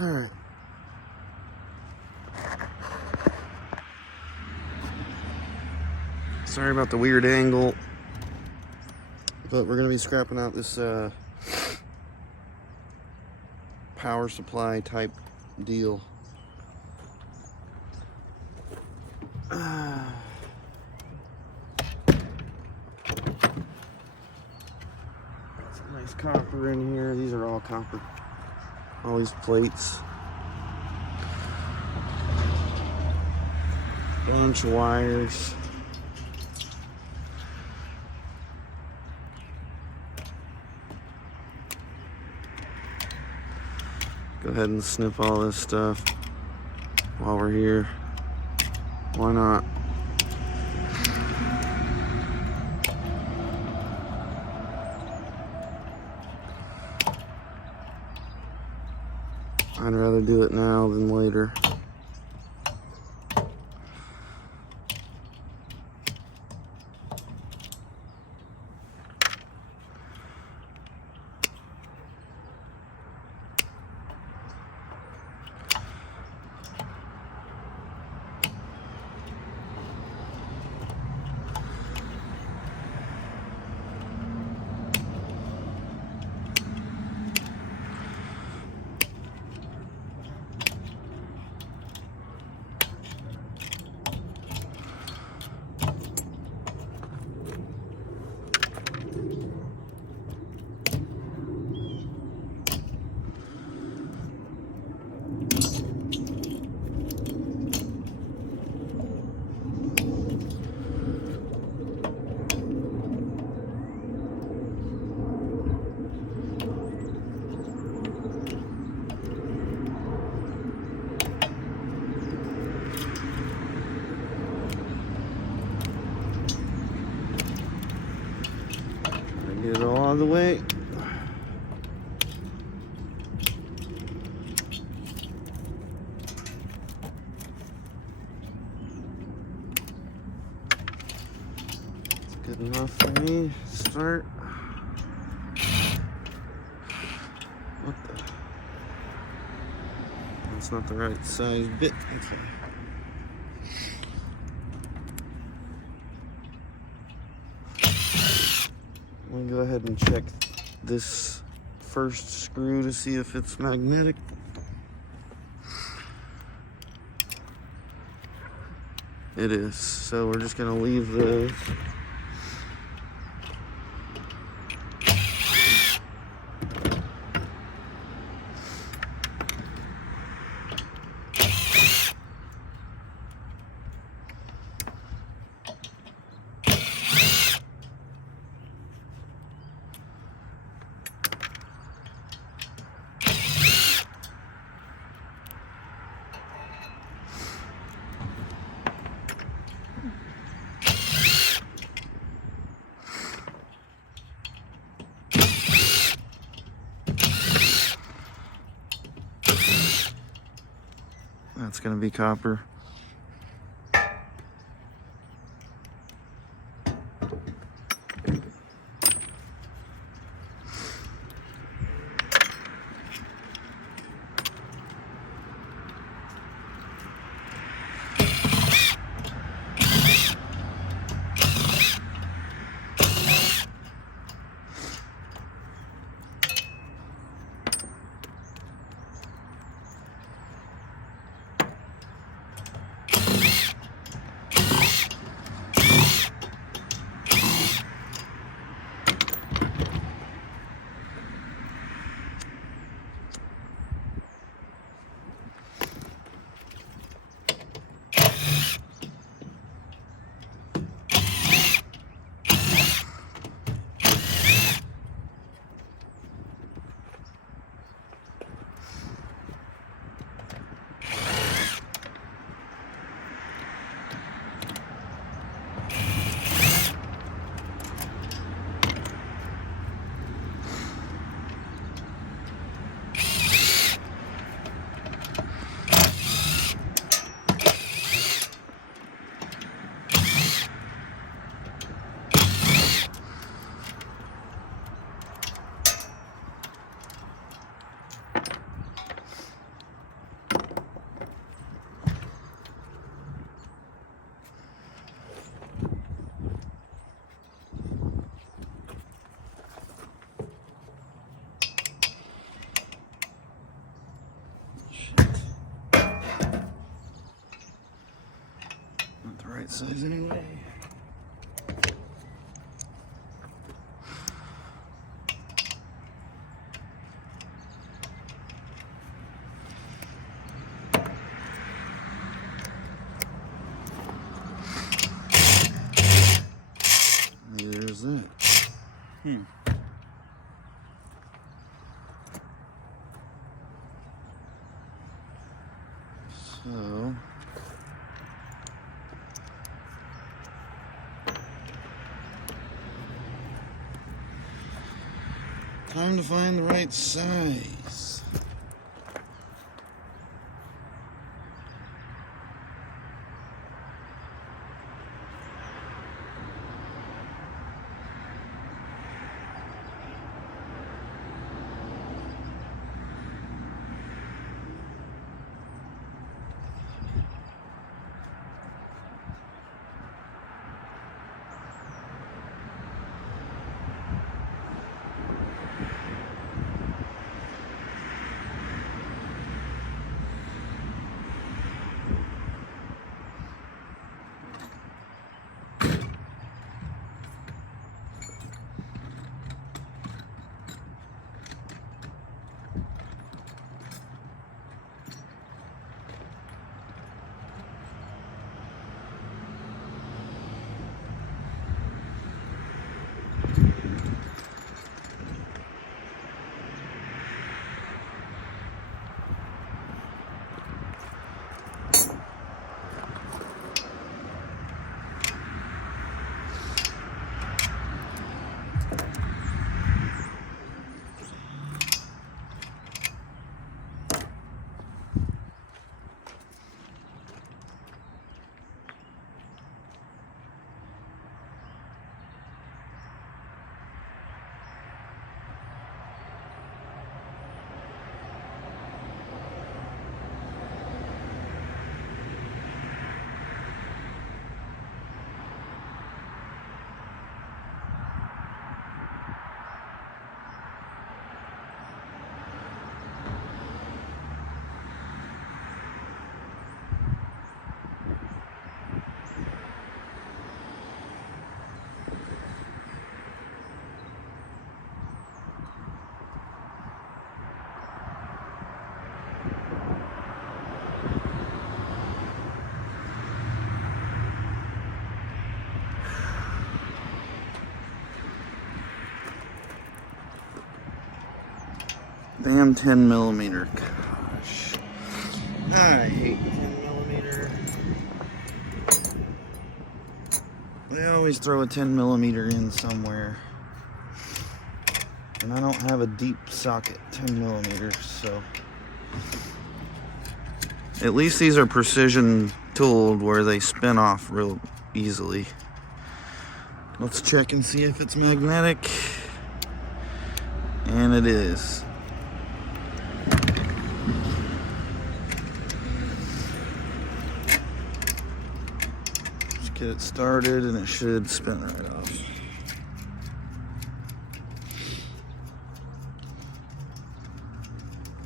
Alright. Sorry about the weird angle, but we're going to be scrapping out this power supply type deal. It's a nice copper in here. These are all copper. All these plates. Bunch of wires. Go ahead and snip all this stuff while we're here. Why not? I'd rather do it now than later. Get it all out of the way. It's good enough for me to start. What the? That's not the right size bit. Okay. Let me go ahead and check this first screw to see if it's magnetic. It is, so we're just gonna leave those. That's gonna be copper. size anyway. There's that. So time to find the right size. Damn 10 millimeter. Gosh. I hate 10 millimeter. They always throw a 10 millimeter in somewhere. And I don't have a deep socket 10 millimeters, so. At least these are precision tooled where they spin off real easily. Let's check and see if it's magnetic. And it is. Get it started and it should spin right off.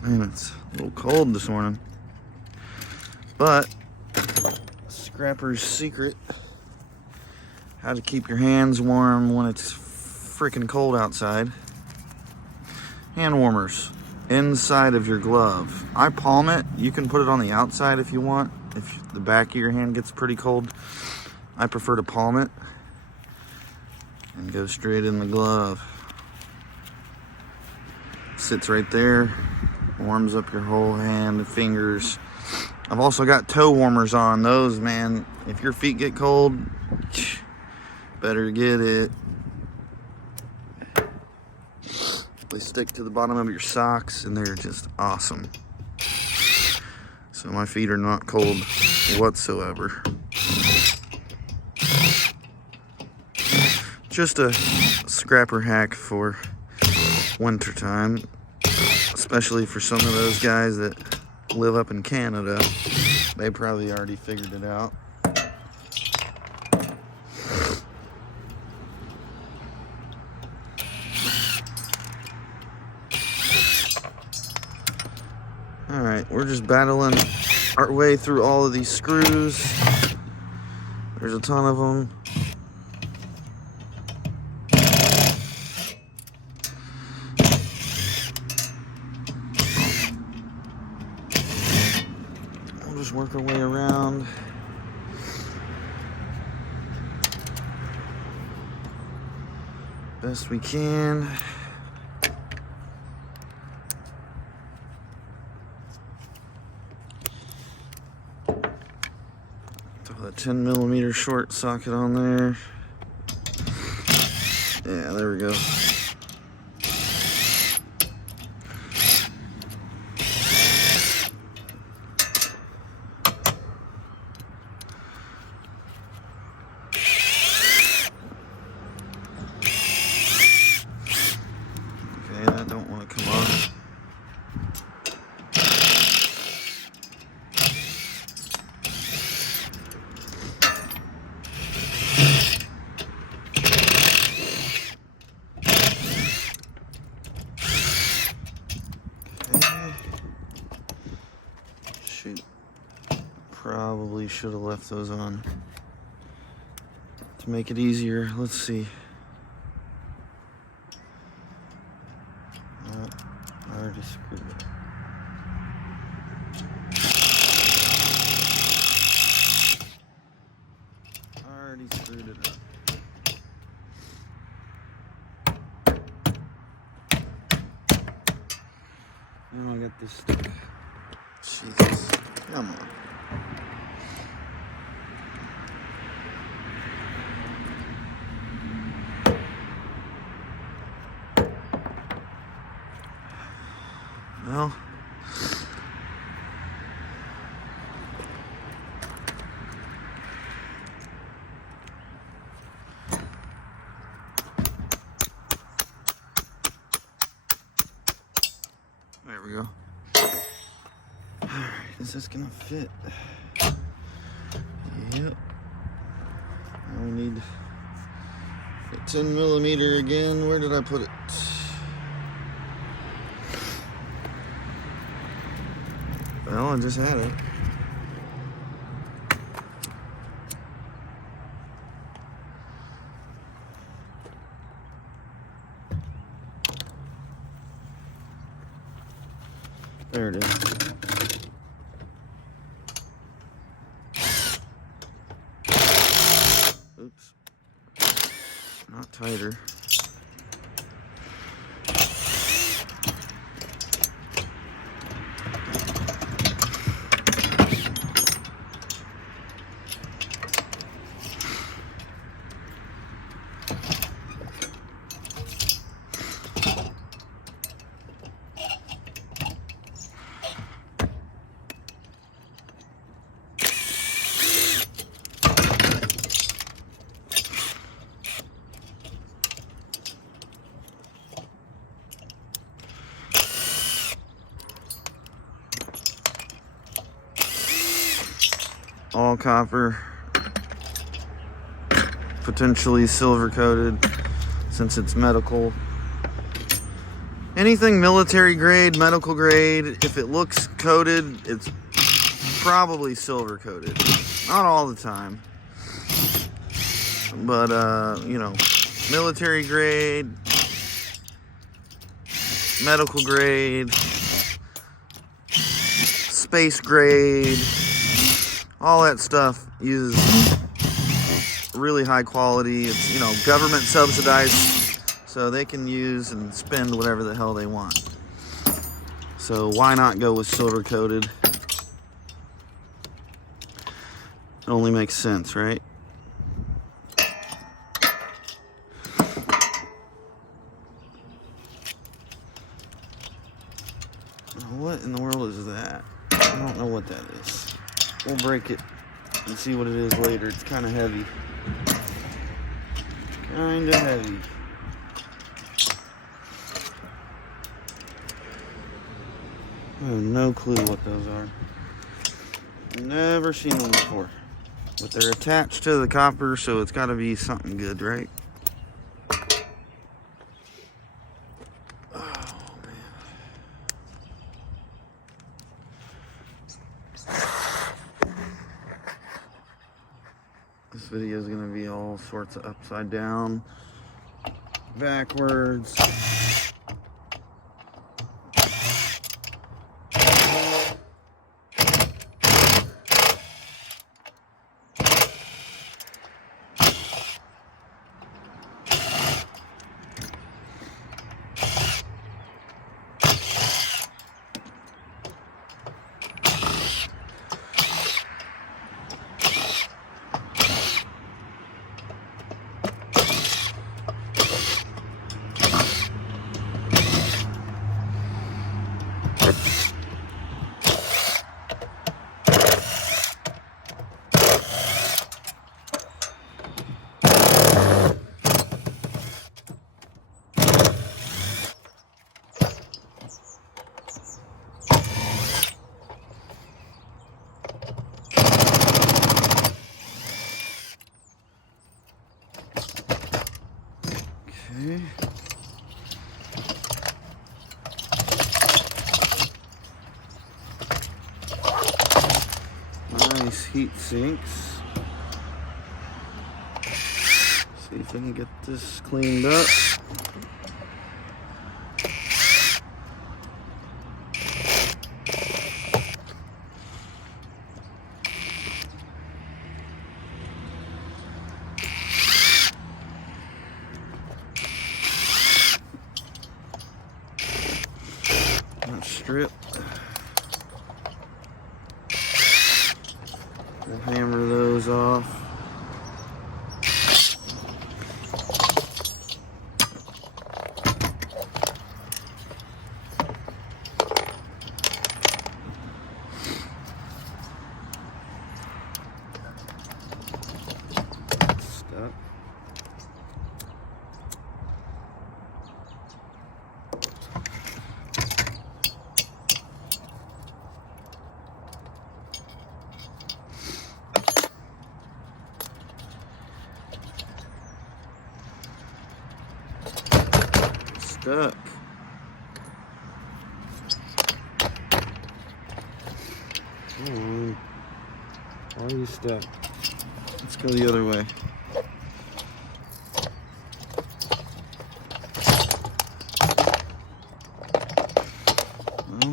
Man, it's a little cold this morning. But scrapper's secret: how to keep your hands warm when it's freaking cold outside. Hand warmers inside of your glove. I palm it. You can put it on the outside if you want, if the back of your hand gets pretty cold. I prefer to palm it and go straight in the glove. Sits right there, warms up your whole hand and fingers. I've also got toe warmers on. Those, man, if your feet get cold, better get it. They stick to the bottom of your socks and they're just awesome. So my feet are not cold whatsoever. Just a scrapper hack for wintertime, especially for some of those guys that live up in Canada. They probably already figured it out. Alright, we're just battling our way through all of these screws. There's a ton of them. We'll just work our way around. Best we can. Throw that 10mm short socket on there. Yeah, there we go. Okay, that don't want to come off. Shoot. Probably should have left those on to make it easier. Let's see. Oh, I already screwed it. Already screwed it up. Now I got this stuck. Jesus. Come on. Well, there we go. All right, is this gonna fit? Yep. Now we need a 10mm again. Where did I put it? Well, I just had it. There it is. Oops. Not tighter. All copper, potentially silver coated since it's medical. Anything military grade, medical grade, if it looks coated, it's probably silver coated. Not all the time, but you know, military grade, medical grade, space grade, all that stuff uses really high quality. It's, you know, government subsidized, so they can use and spend whatever the hell they want. So why not go with silver coated? It only makes sense, right? What in the world is that? I don't know what that is. We'll break it and see what it is later. It's kind of heavy. Kind of heavy. I have no clue what those are. Never seen them before. But they're attached to the copper, so it's got to be something good, right? This video is going to be all sorts of upside down, backwards. Okay. Nice heat sinks. See if I can get this cleaned up. Strip. We'll hammer those off. Stuck. Stuck. Why are you stuck? Let's go the other way. Well,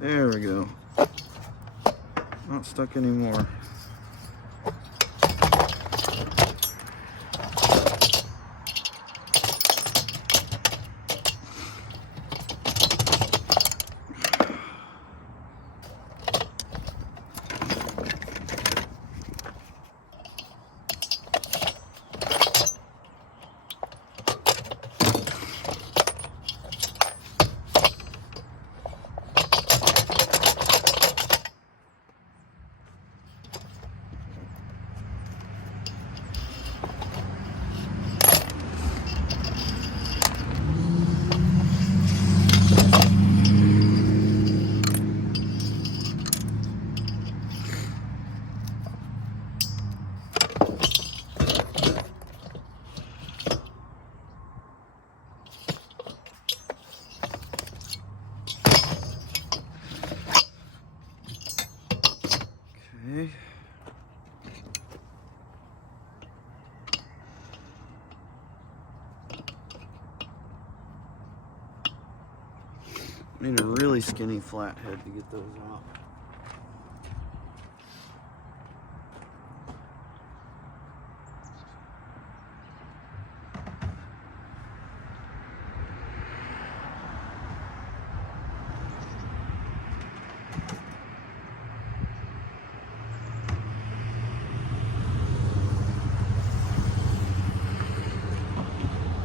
there we go. Not stuck anymore. Okay. Need a really skinny flathead to get those out.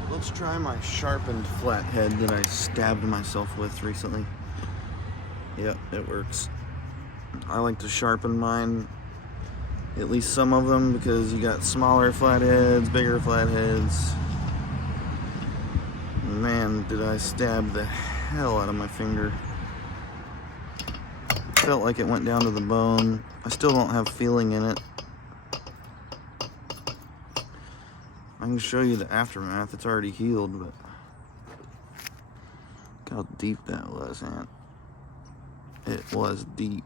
Let's try my sharpened flathead that I stabbed myself with recently. Yep, it works. I like to sharpen mine, at least some of them, because you got smaller flatheads, bigger flatheads. Man, did I stab the hell out of my finger. Felt like it went down to the bone. I still don't have feeling in it. I can show you the aftermath. It's already healed, but look how deep that was, man. It was deep.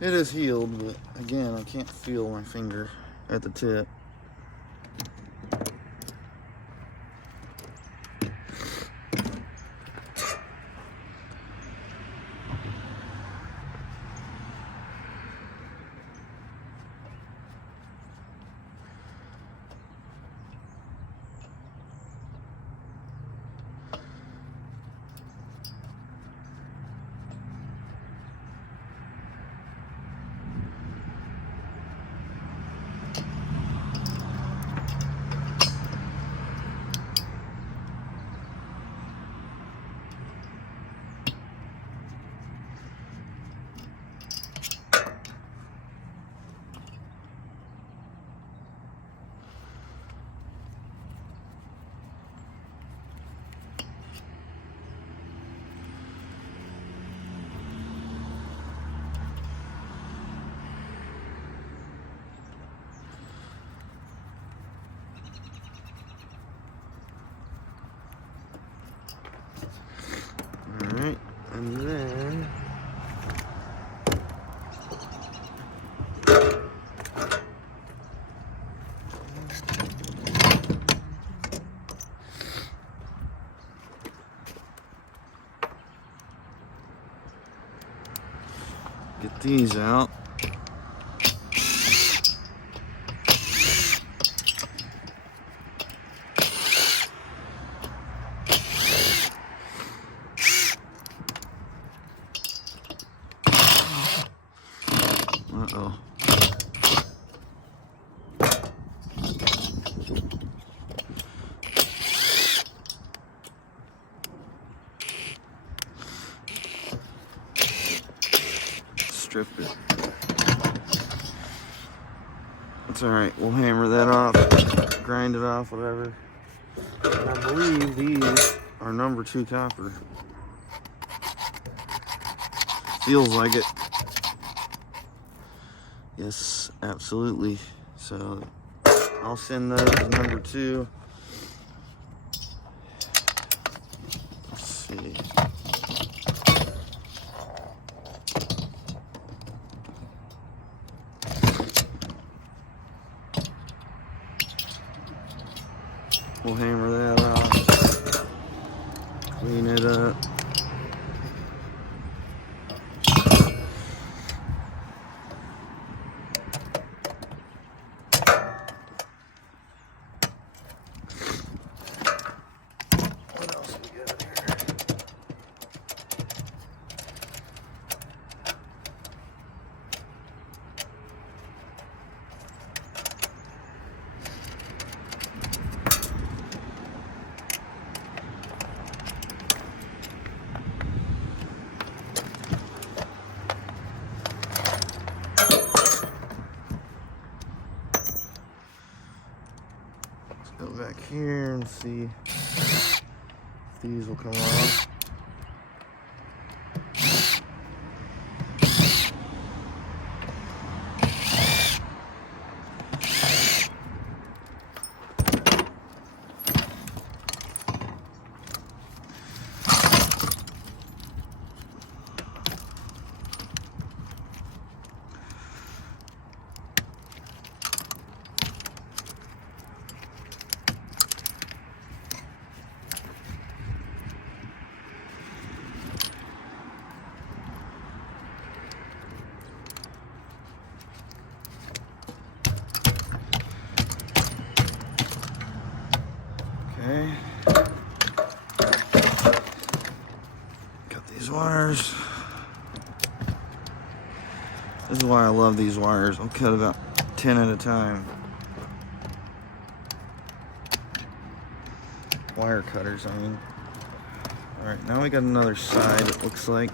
It is healed, but again, I can't feel my finger at the tip. Alright, and then get these out. Uh-oh. Stripped it. It's alright, we'll hammer that off, grind it off, whatever. And I believe these are number 2 copper. Feels like it. Yes, absolutely. So I'll send those to number 2. Let's see. We'll hammer that off, clean it up. What else we got here? Go back here and see if these will come off. Okay. Got these wires. This is why I love these wires. I'll cut about 10 at a time. Wire cutters, I mean. Alright, now we got another side, it looks like.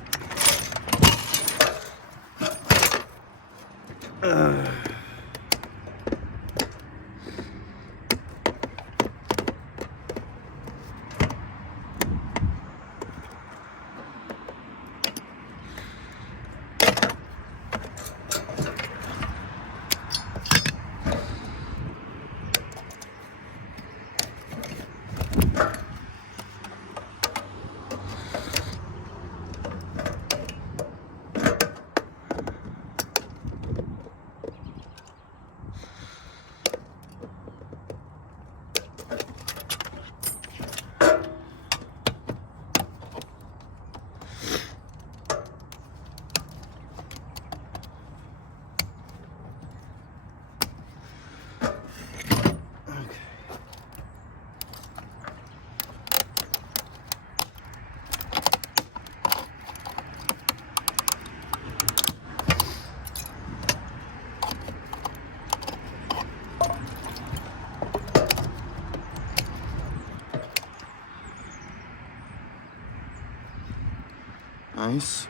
nice.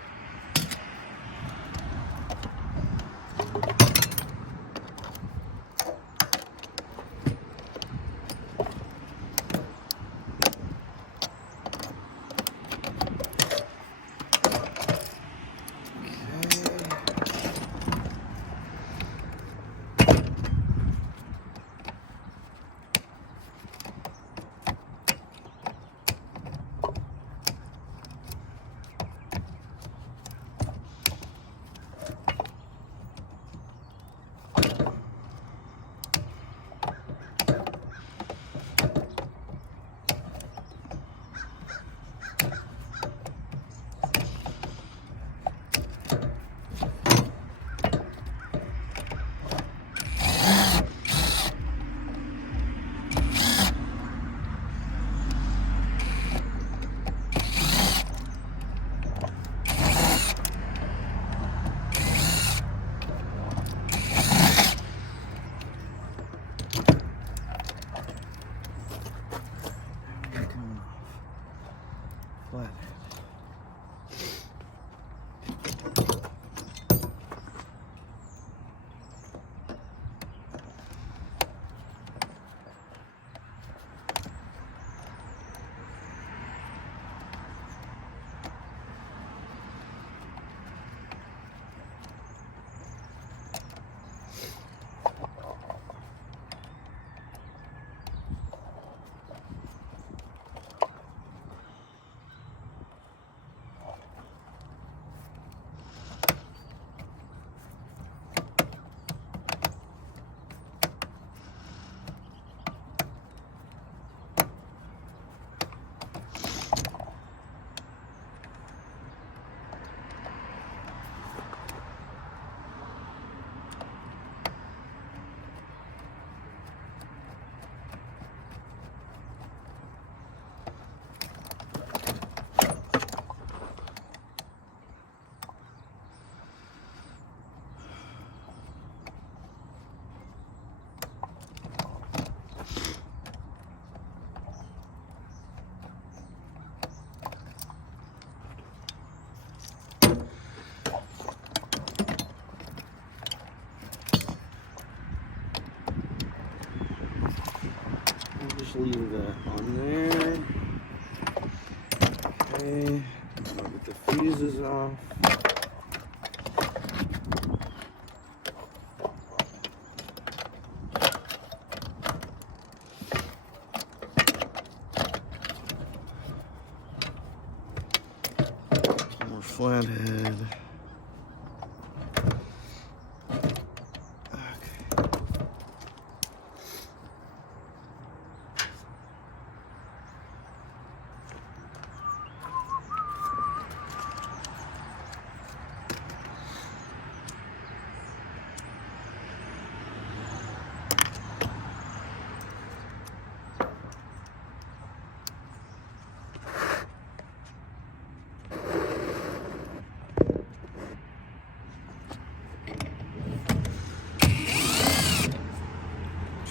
Flathead. Just leave that on there. Okay, I'll get the fuses off. More flathead.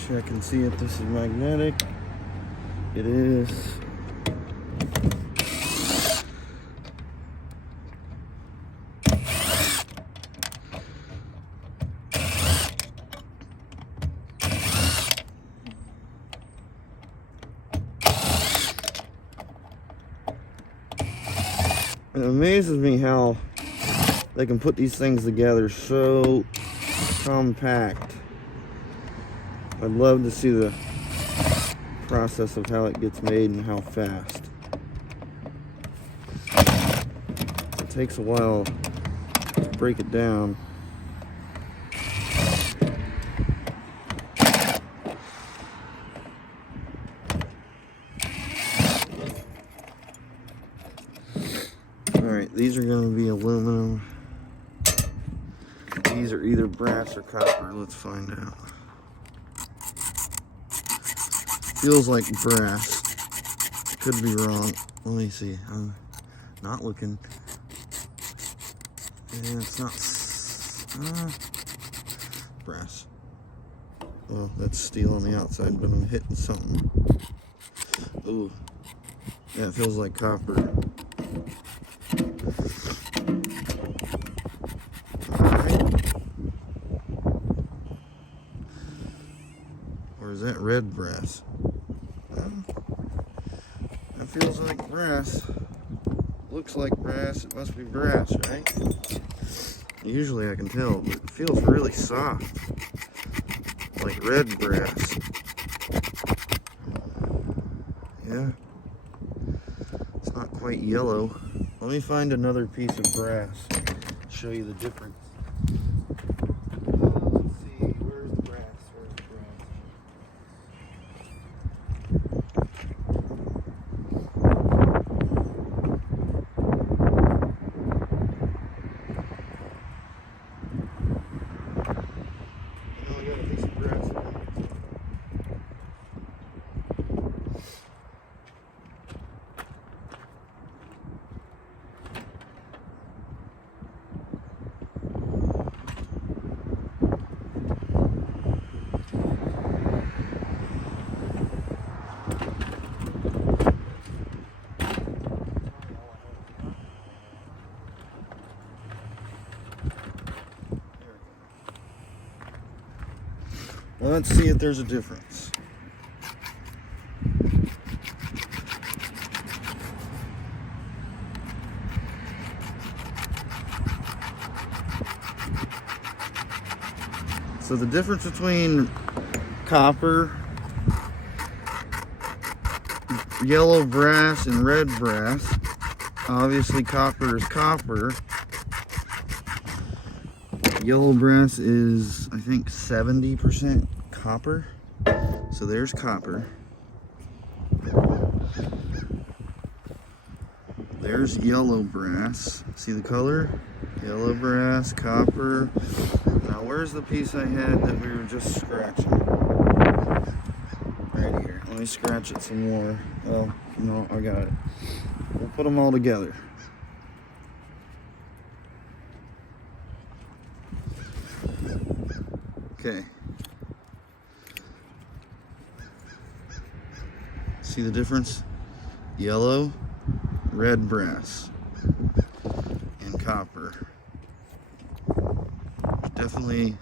Check and see if this is magnetic. It is. It amazes me how they can put these things together so compact. I'd love to see the process of how it gets made and how fast. It takes a while to break it down. Alright, these are going to be aluminum. These are either brass or copper. Let's find out. Feels like brass. Could be wrong. Let me see. I'm not looking. And it's not brass. Well, that's steel on the outside, but I'm hitting something. Ooh. Yeah, it feels like copper. is that red brass? That feels like brass. Looks like brass. It must be brass, right? Usually I can tell, but it feels really soft. Like red brass. Yeah. It's not quite yellow. Let me find another piece of brass. Show you the difference. Let's see, where's the brass? Where's the brass? I got a piece of brass in there. Well, let's see if there's a difference. So the difference between copper, yellow brass, and red brass, obviously copper is copper. Yellow brass is, I think, 70% copper. So there's copper. There's yellow brass. See the color? Yellow brass, copper. Now where's the piece I had that we were just scratching? Right here. Let me scratch it some more. Oh, no, I got it. We'll put them all together. Okay. See the difference? Yellow, red brass, and copper. Definitely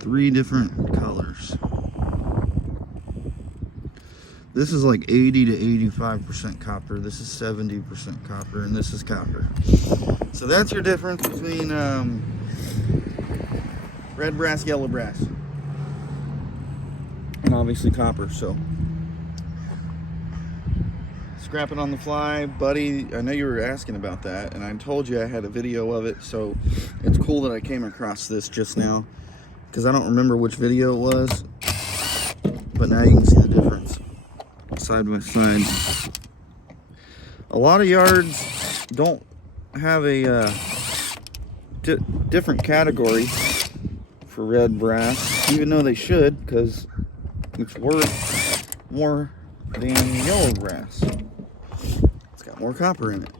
3 different colors. This is like 80 to 85% copper. This is 70% copper, and this is copper. So that's your difference between red brass, yellow brass, and obviously copper. So scrap it on the fly, buddy. I know you were asking about that, and I told you I had a video of it, so it's cool that I came across this just now, because I don't remember which video it was, but now you can see the difference side by side. A lot of yards don't have a different category for red brass, even though they should, because it's worth more than yellow brass. It's got more copper in it.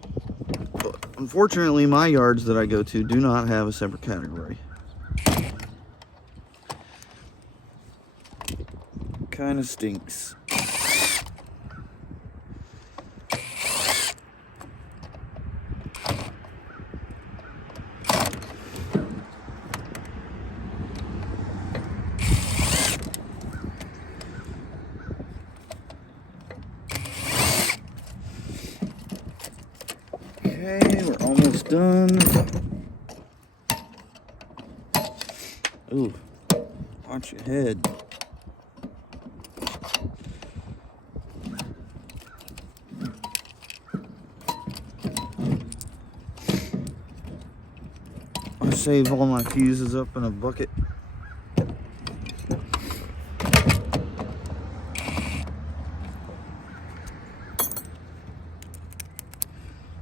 But unfortunately, my yards that I go to do not have a separate category. Kind of stinks. Okay, we're almost done. Ooh, watch your head. I save all my fuses up in a bucket.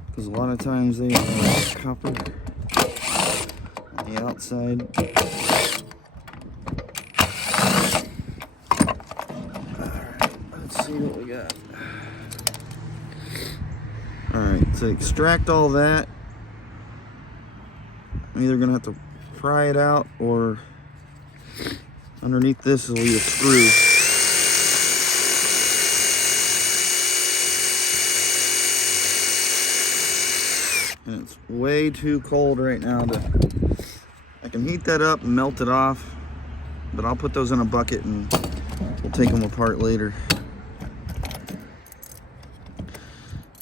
Because a lot of times they have copper on the outside. Alright, let's see what we got. Alright, to extract all that, I'm either going to have to pry it out, or underneath this will be a screw. And it's way too cold right now I can heat that up and melt it off, but I'll put those in a bucket and we'll take them apart later.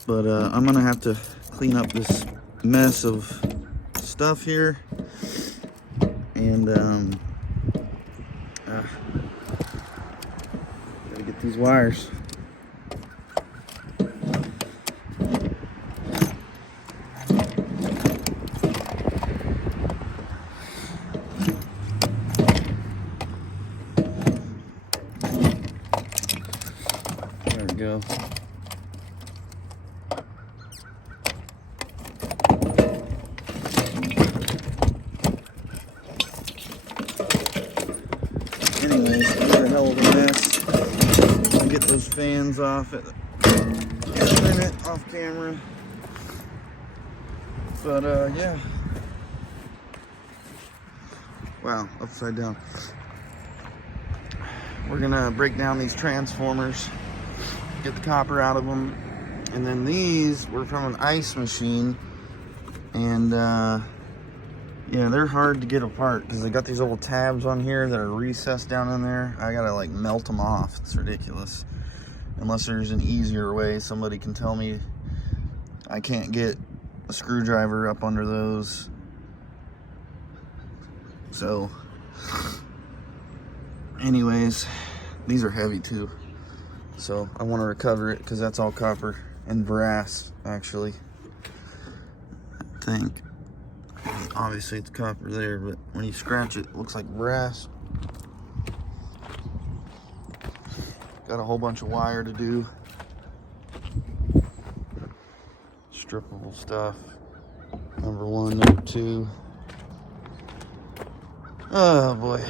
But I'm gonna have to clean up this mess of stuff here, and gotta get these wires. There we go. Anyways, another hell of a mess. I'll get those fans off it in a minute, off camera. But yeah. Wow, upside down. We're gonna break down these transformers, get the copper out of them, and then these were from an ice machine, and yeah, they're hard to get apart because they got these little tabs on here that are recessed down in there. I gotta like melt them off. It's ridiculous. Unless there's an easier way, somebody can tell me. I can't get a screwdriver up under those. So, anyways, these are heavy too. So I want to recover it because that's all copper and brass, actually. I think. Obviously it's copper there, but when you scratch it, it looks like brass. Got a whole bunch of wire to do. Strippable stuff. Number 1, number 2. Oh boy.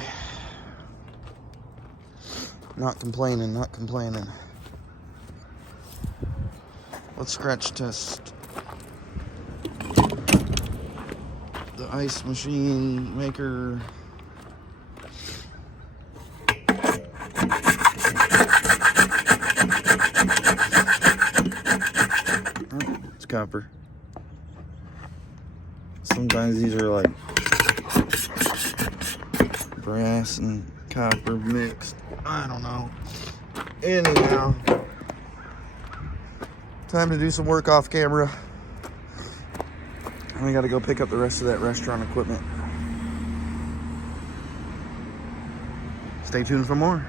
Not complaining, not complaining. Let's scratch test the ice machine maker. Oh, it's copper. Sometimes these are like brass and copper mixed. I don't know. Anyhow, time to do some work off camera. We gotta go pick up the rest of that restaurant equipment. Stay tuned for more.